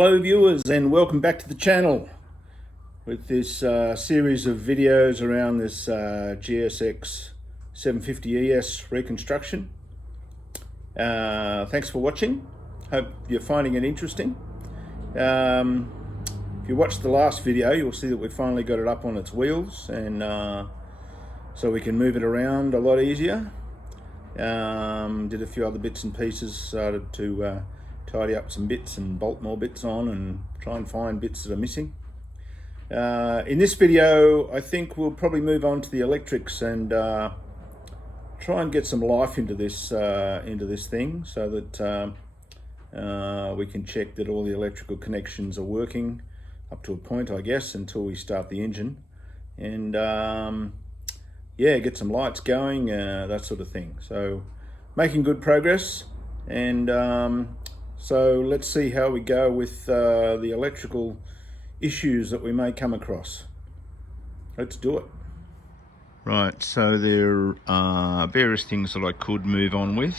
Hello viewers, and welcome back to the channel with this series of videos around this GSX 750 ES reconstruction. Thanks for watching. Hope you're finding it interesting. If you watched the last video, you'll see that we finally got it up on its wheels, and so we can move it around a lot easier. Did a few other bits and pieces, started to tidy up some bits and bolt more bits on and try and find bits that are missing. In this video, I think we'll probably move on to the electrics and try and get some life into this thing, so that we can check that all the electrical connections are working up to a point, I guess, until we start the engine, and yeah, get some lights going, that sort of thing. So making good progress, and so let's see how we go with the electrical issues that we may come across. Let's do it. Right, so there are various things that I could move on with,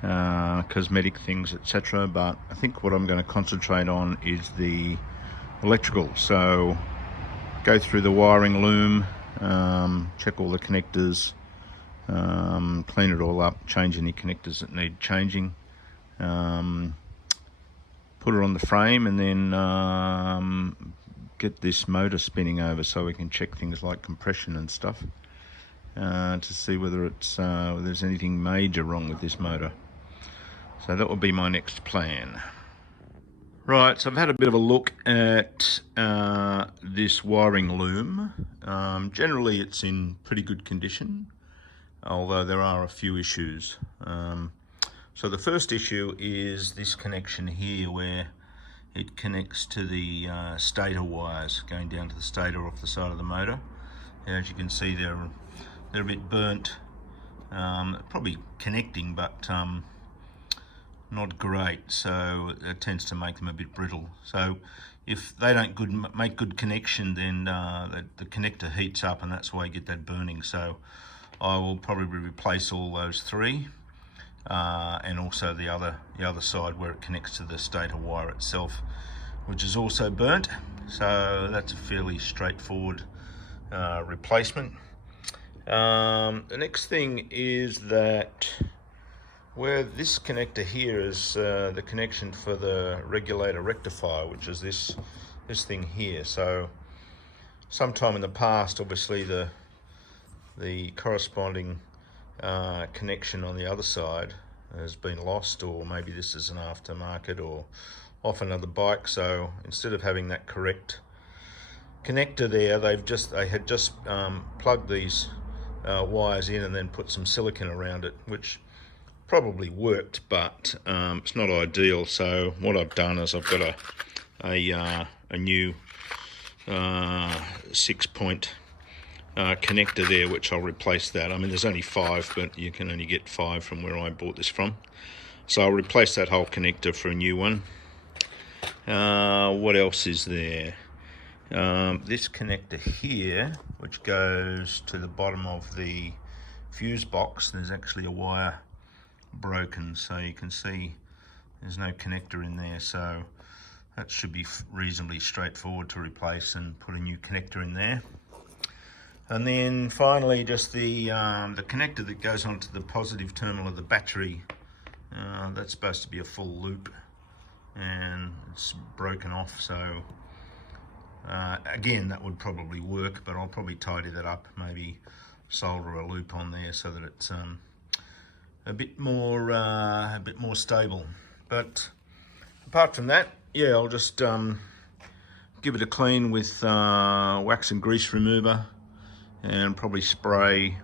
cosmetic things, etc. But I think what I'm going to concentrate on is the electrical. So go through the wiring loom, check all the connectors, clean it all up, change any connectors that need changing. Put it on the frame, and then get this motor spinning over so we can check things like compression and stuff, to see whether it's there's anything major wrong with this motor. So that will be my next plan. Right, so I've had a bit of a look at this wiring loom. Generally it's in pretty good condition, although there are a few issues. So the first issue is this connection here, where it connects to the stator wires going down to the stator off the side of the motor. As you can see, they're a bit burnt, probably connecting, but not great, so it tends to make them a bit brittle. So if they don't make good connection, then the connector heats up, and that's why you get that burning. So I will probably replace all those three. And also the other side where it connects to the stator wire itself, which is also burnt. So that's a fairly straightforward replacement. The next thing is that where this connector here is the connection for the regulator rectifier, which is this thing here. So sometime in the past, obviously the corresponding connection on the other side has been lost, or maybe this is an aftermarket or off another bike. So instead of having that correct connector there, they had just plugged these wires in and then put some silicone around it, which probably worked, but it's not ideal. So what I've done is I've got a new 6-point connector there, which I'll replace that. I mean, there's only 5, but you can only get 5 from where I bought this from. So I'll replace that whole connector for a new one. What else is there? This connector here, which goes to the bottom of the fuse box, there's actually a wire broken, so you can see there's no connector in there. So that should be reasonably straightforward to replace and put a new connector in there. And then finally, just the connector that goes onto the positive terminal of the battery. That's supposed to be a full loop, and it's broken off. So again, that would probably work, but I'll probably tidy that up, maybe solder a loop on there so that it's a bit more stable. But apart from that, yeah, I'll just give it a clean with wax and grease remover, and probably spray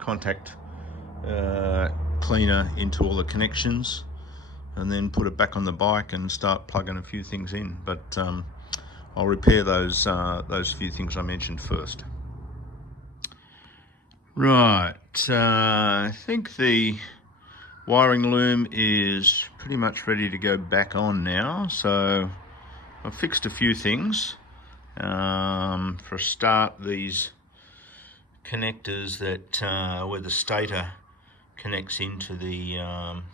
contact cleaner into all the connections, and then put it back on the bike and start plugging a few things in. But I'll repair those few things I mentioned first. Right, I think the wiring loom is pretty much ready to go back on now. So I've fixed a few things. For a start, these connectors that where the stator connects into the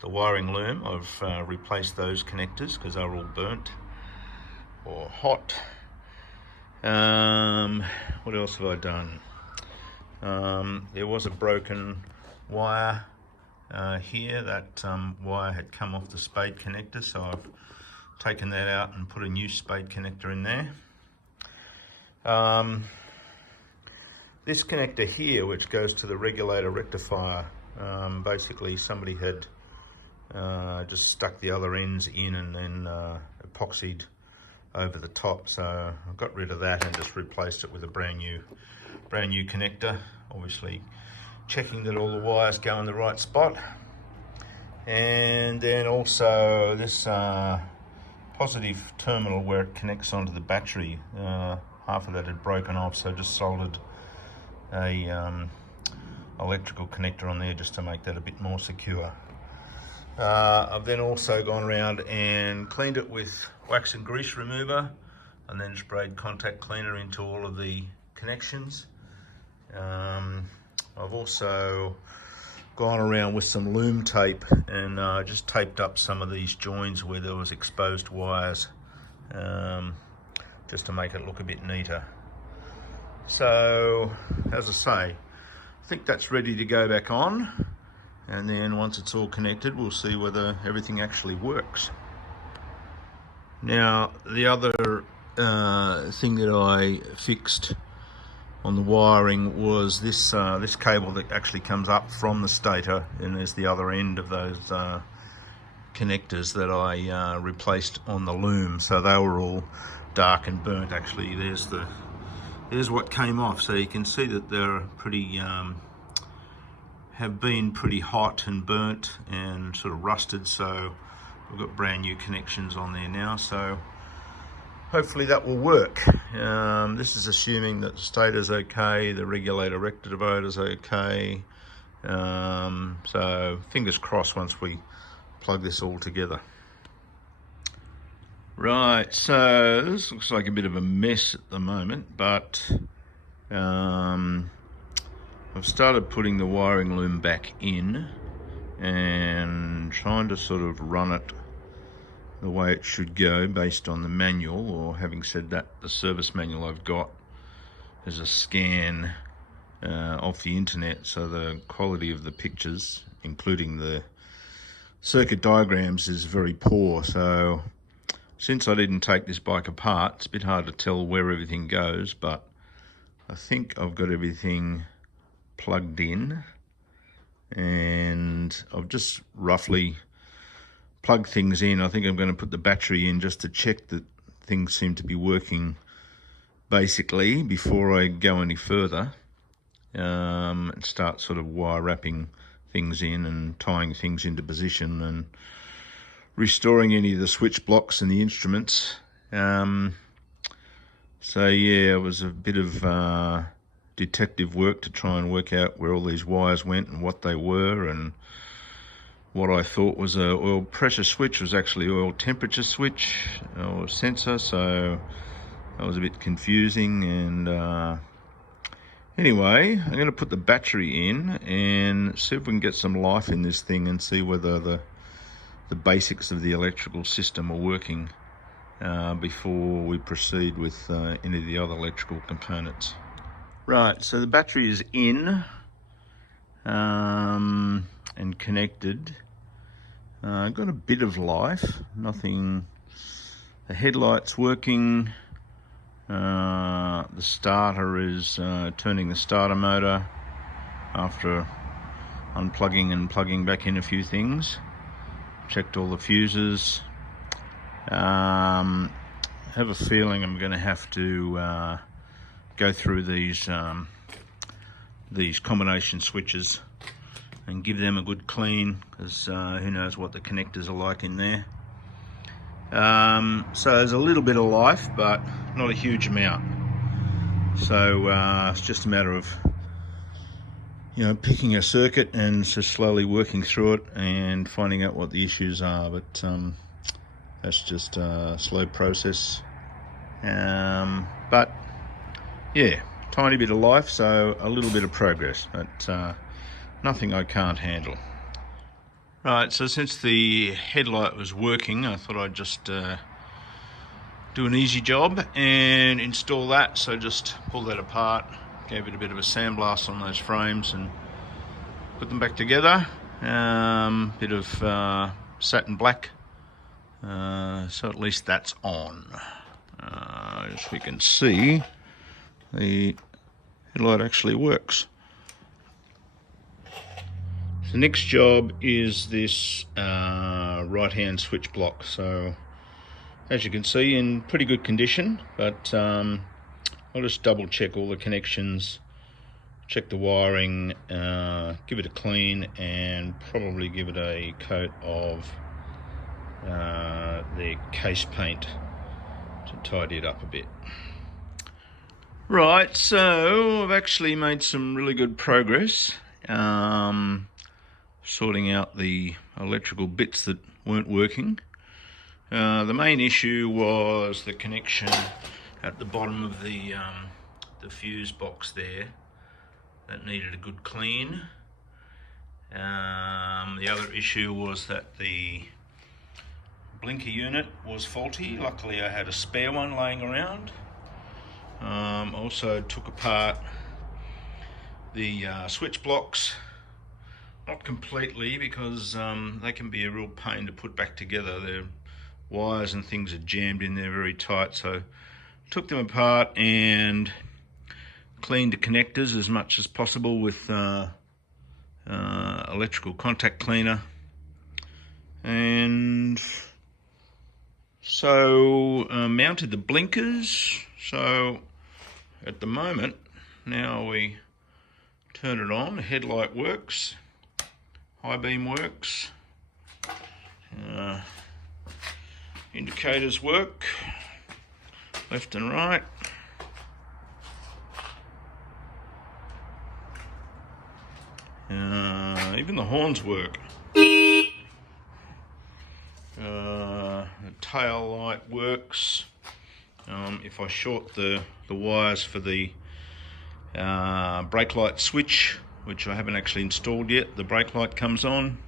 wiring loom, I've replaced those connectors because they're all burnt. or hot. What else have I done? There was a broken wire here. That wire had come off the spade connector, so I've taken that out and put a new spade connector in there. This connector here, which goes to the regulator rectifier, basically somebody had just stuck the other ends in and then epoxied over the top, so I got rid of that and just replaced it with a brand new connector, obviously checking that all the wires go in the right spot. And then also this positive terminal where it connects onto the battery, half of that had broken off, so just soldered a electrical connector on there just to make that a bit more secure. I've then also gone around and cleaned it with wax and grease remover, and then sprayed contact cleaner into all of the connections. I've also gone around with some loom tape and just taped up some of these joins where there was exposed wires, just to make it look a bit neater. So, as I say, I think that's ready to go back on, and then once it's all connected, we'll see whether everything actually works. Now, the other thing that I fixed on the wiring was this this cable that actually comes up from the stator, and there's the other end of those connectors that I replaced on the loom. So they were all dark and burnt. Actually, there's what came off, so you can see that they're pretty have been pretty hot and burnt and sort of rusted, so we've got brand new connections on there now, so hopefully that will work. This is assuming that the stator's okay, the regulator rectifier okay, so fingers crossed once we plug this all together. Right, so this looks like a bit of a mess at the moment, but I've started putting the wiring loom back in and trying to sort of run it the way it should go based on the manual, or having said that, the service manual I've got is a scan off the internet, so the quality of the pictures, including the circuit diagrams, is very poor. So since I didn't take this bike apart, it's a bit hard to tell where everything goes, but I think I've got everything plugged in, and I've just roughly plugged things in. I think I'm going to put the battery in just to check that things seem to be working basically before I go any further, and start sort of wire wrapping things in and tying things into position and restoring any of the switch blocks and the instruments. So yeah, it was a bit of detective work to try and work out where all these wires went and what they were, and what I thought was a oil pressure switch was actually oil temperature switch or sensor, so that was a bit confusing. And anyway, I'm going to put the battery in and see if we can get some life in this thing and see whether the basics of the electrical system are working before we proceed with any of the other electrical components. Right, so the battery is in and connected. Got a bit of life, nothing. The headlight's working. The starter is turning the starter motor after unplugging and plugging back in a few things. Checked all the fuses. Have a feeling I'm going to have to go through these combination switches and give them a good clean, because who knows what the connectors are like in there. So there's a little bit of life, but not a huge amount. So it's just a matter of, you know, picking a circuit and just slowly working through it and finding out what the issues are. But that's just a slow process. But yeah, tiny bit of life, so a little bit of progress, but nothing I can't handle. Right, so since the headlight was working, I thought I'd just do an easy job and install that. So just pull that apart, gave it a bit of a sandblast on those frames and put them back together. Bit of satin black, so at least that's on. As we can see, the headlight actually works. The next job is this right hand switch block. So as you can see, in pretty good condition, but I'll just double check all the connections, check the wiring, give it a clean, and probably give it a coat of the case paint to tidy it up a bit. Right, so I've actually made some really good progress sorting out the electrical bits that weren't working. The main issue was the connection at the bottom of the fuse box there. That needed a good clean. The other issue was that the blinker unit was faulty. Luckily I had a spare one laying around. Also took apart the switch blocks, not completely, because they can be a real pain to put back together. Their wires and things are jammed in there very tight, so took them apart and cleaned the connectors as much as possible with electrical contact cleaner, and so mounted the blinkers. So at the moment, now we turn it on, the headlight works, high beam works, indicators work, left and right. Even the horns work. The tail light works. If I short the wires for the brake light switch, which I haven't actually installed yet, the brake light comes on.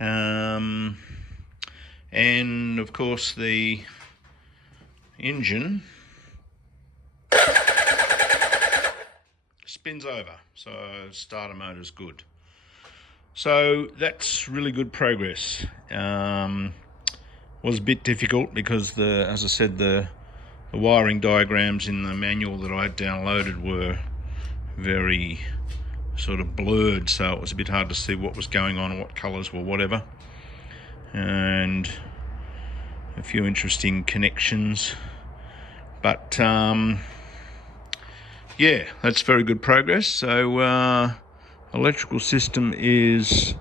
And of course the engine spins over, so starter motor's good. So that's really good progress. Was a bit difficult because as I said, the wiring diagrams in the manual that I had downloaded were very sort of blurred, so it was a bit hard to see what was going on and what colours were whatever, and a few interesting connections, but yeah, that's very good progress. So electrical system is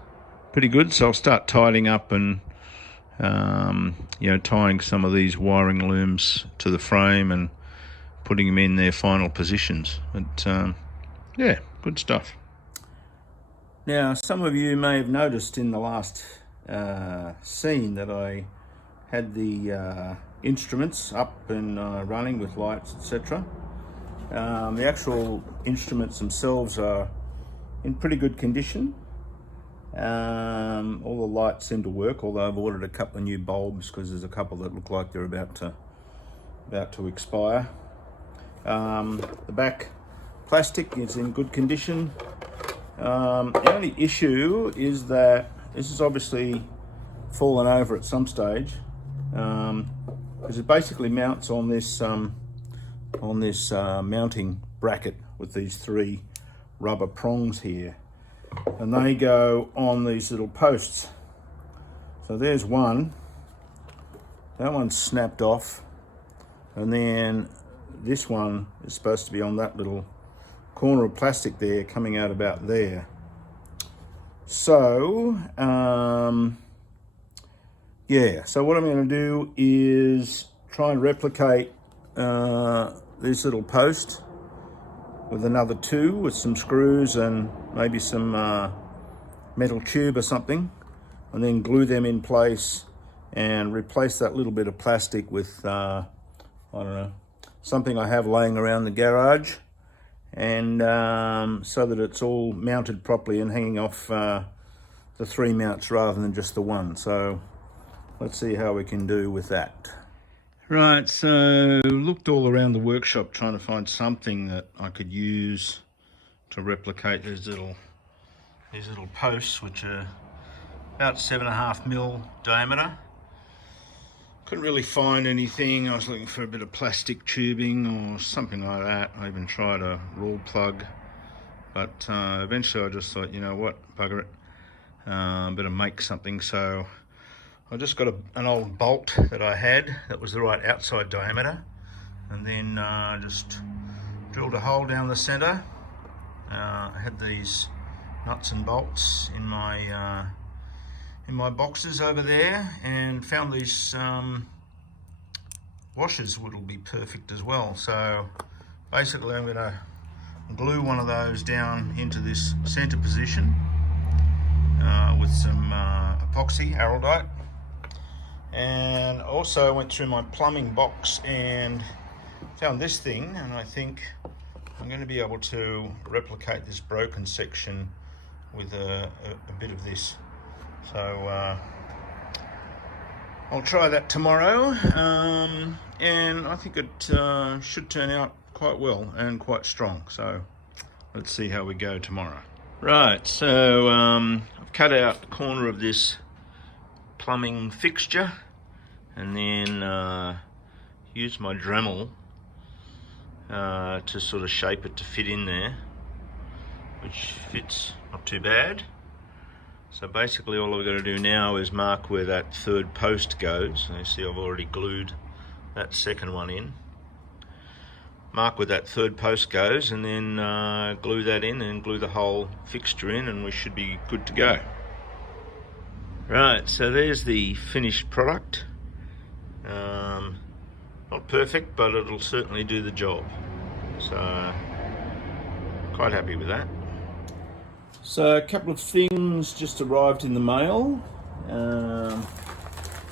pretty good, so I'll start tidying up and tying some of these wiring looms to the frame and putting them in their final positions. But yeah, good stuff. Now, some of you may have noticed in the last scene that I had the instruments up and running with lights, etc. The actual instruments themselves are in pretty good condition. All the lights seem to work, although I've ordered a couple of new bulbs because there's a couple that look like they're about to expire. The back plastic is in good condition. The only issue is that this is obviously fallen over at some stage, because it basically mounts on this mounting bracket with these three rubber prongs here, and they go on these little posts. So there's one, that one's snapped off, and then this one is supposed to be on that little corner of plastic there, coming out about there. So yeah, so what I'm going to do is try and replicate this little post with another two, with some screws and maybe some metal tube or something, and then glue them in place and replace that little bit of plastic with I don't know, something I have laying around the garage, and so that it's all mounted properly and hanging off the three mounts rather than just the one. So let's see how we can do with that. Right, so looked all around the workshop trying to find something that I could use to replicate these little posts, which are about 7.5 mil diameter. Couldn't really find anything. I was looking for a bit of plastic tubing or something like that. I even tried a raw plug, but eventually I just thought, you know what, bugger it, better make something. So I just got an old bolt that I had that was the right outside diameter, and then just drilled a hole down the center. I had these nuts and bolts in my boxes over there, and found these washers will be perfect as well. So basically I'm going to glue one of those down into this center position with some epoxy araldite. And also went through my plumbing box and found this thing, and I think I'm going to be able to replicate this broken section with a bit of this. So I'll try that tomorrow, and I think it should turn out quite well and quite strong. So let's see how we go tomorrow. Right, so I've cut out the corner of this plumbing fixture and then used my Dremel to sort of shape it to fit in there, which fits not too bad. So basically all I've got to do now is mark where that third post goes. You see I've already glued that second one in. Mark where that third post goes, and then glue that in and glue the whole fixture in, and we should be good to go. Right, so there's the finished product. Not perfect, but it'll certainly do the job. So quite happy with that. So a couple of things just arrived in the mail.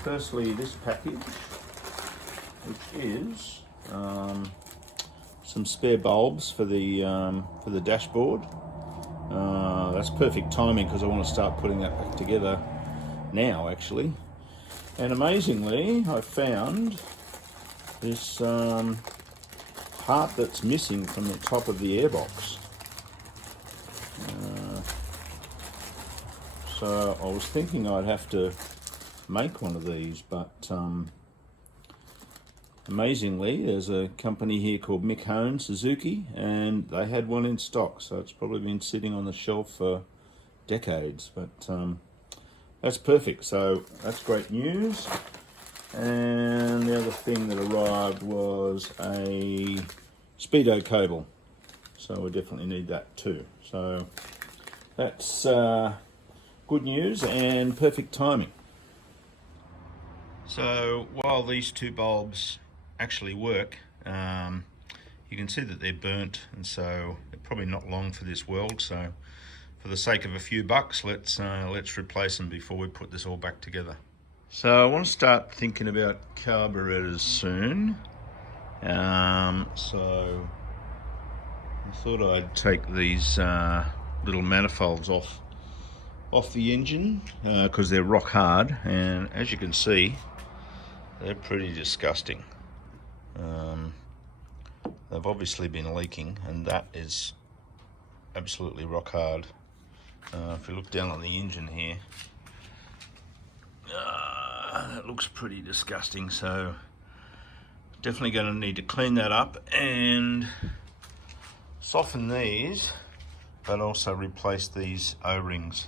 Firstly, this package, which is some spare bulbs for the dashboard. That's perfect timing because I want to start putting that back together now, actually. And amazingly, I found this part that's missing from the top of the airbox. So I was thinking I'd have to make one of these, but amazingly, there's a company here called Mick Hone Suzuki, and they had one in stock, so it's probably been sitting on the shelf for decades, but that's perfect. So that's great news. And the other thing that arrived was a speedo cable, so we definitely need that too. So that's good news and perfect timing. So while these two bulbs actually work, you can see that they're burnt, and so they're probably not long for this world. So for the sake of a few bucks, let's replace them before we put this all back together. So I want to start thinking about carburetors soon. So I thought I'd take these little manifolds off the engine because they're rock hard, and as you can see, they're pretty disgusting. They've obviously been leaking, and that is absolutely rock hard. If you look down on the engine here, that looks pretty disgusting. So definitely going to need to clean that up and soften these, but also replace these O-rings,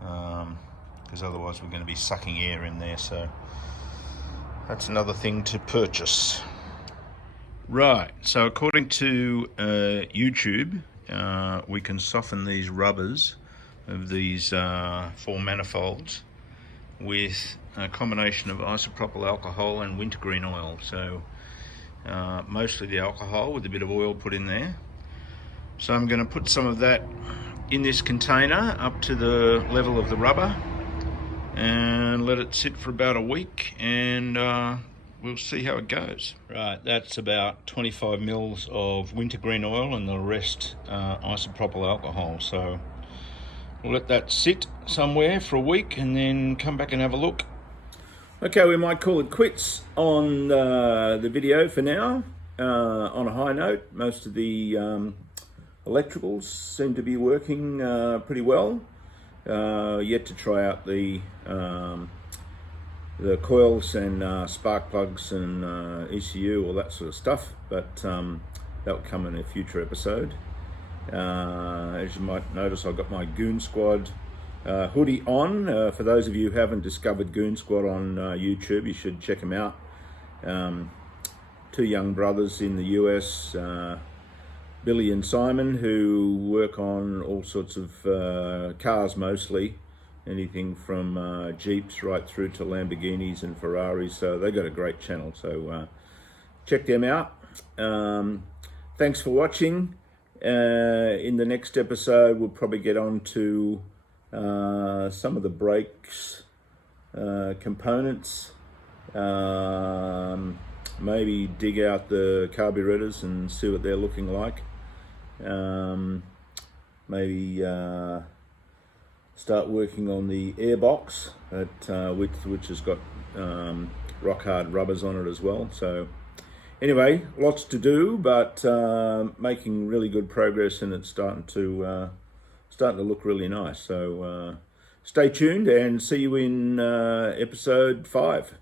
because otherwise we're going to be sucking air in there. So that's another thing to purchase. Right, so according to YouTube, we can soften these rubbers of these 4 manifolds with a combination of isopropyl alcohol and wintergreen oil. So mostly the alcohol with a bit of oil put in there. So I'm going to put some of that in this container up to the level of the rubber and let it sit for about a week, and we'll see how it goes. Right, that's about 25 mils of wintergreen oil and the rest isopropyl alcohol. So we'll let that sit somewhere for a week and then come back and have a look. Okay, we might call it quits on the video for now. On a high note, most of the electricals seem to be working pretty well. Yet to try out the coils and spark plugs and ECU, all that sort of stuff, but that'll come in a future episode. As you might notice, I've got my Goon Squad hoodie on. For those of you who haven't discovered Goon Squad on YouTube, you should check them out. Two young brothers in the US, Billy and Simon, who work on all sorts of cars mostly, anything from Jeeps right through to Lamborghinis and Ferraris. So they got a great channel, so check them out. Thanks for watching. In the next episode, we'll probably get on to some of the brakes components, maybe dig out the carburetors and see what they're looking like. Maybe start working on the airbox which has got rock hard rubbers on it as well. So anyway, lots to do, but making really good progress, and it's starting to look really nice. So stay tuned and see you in episode 5.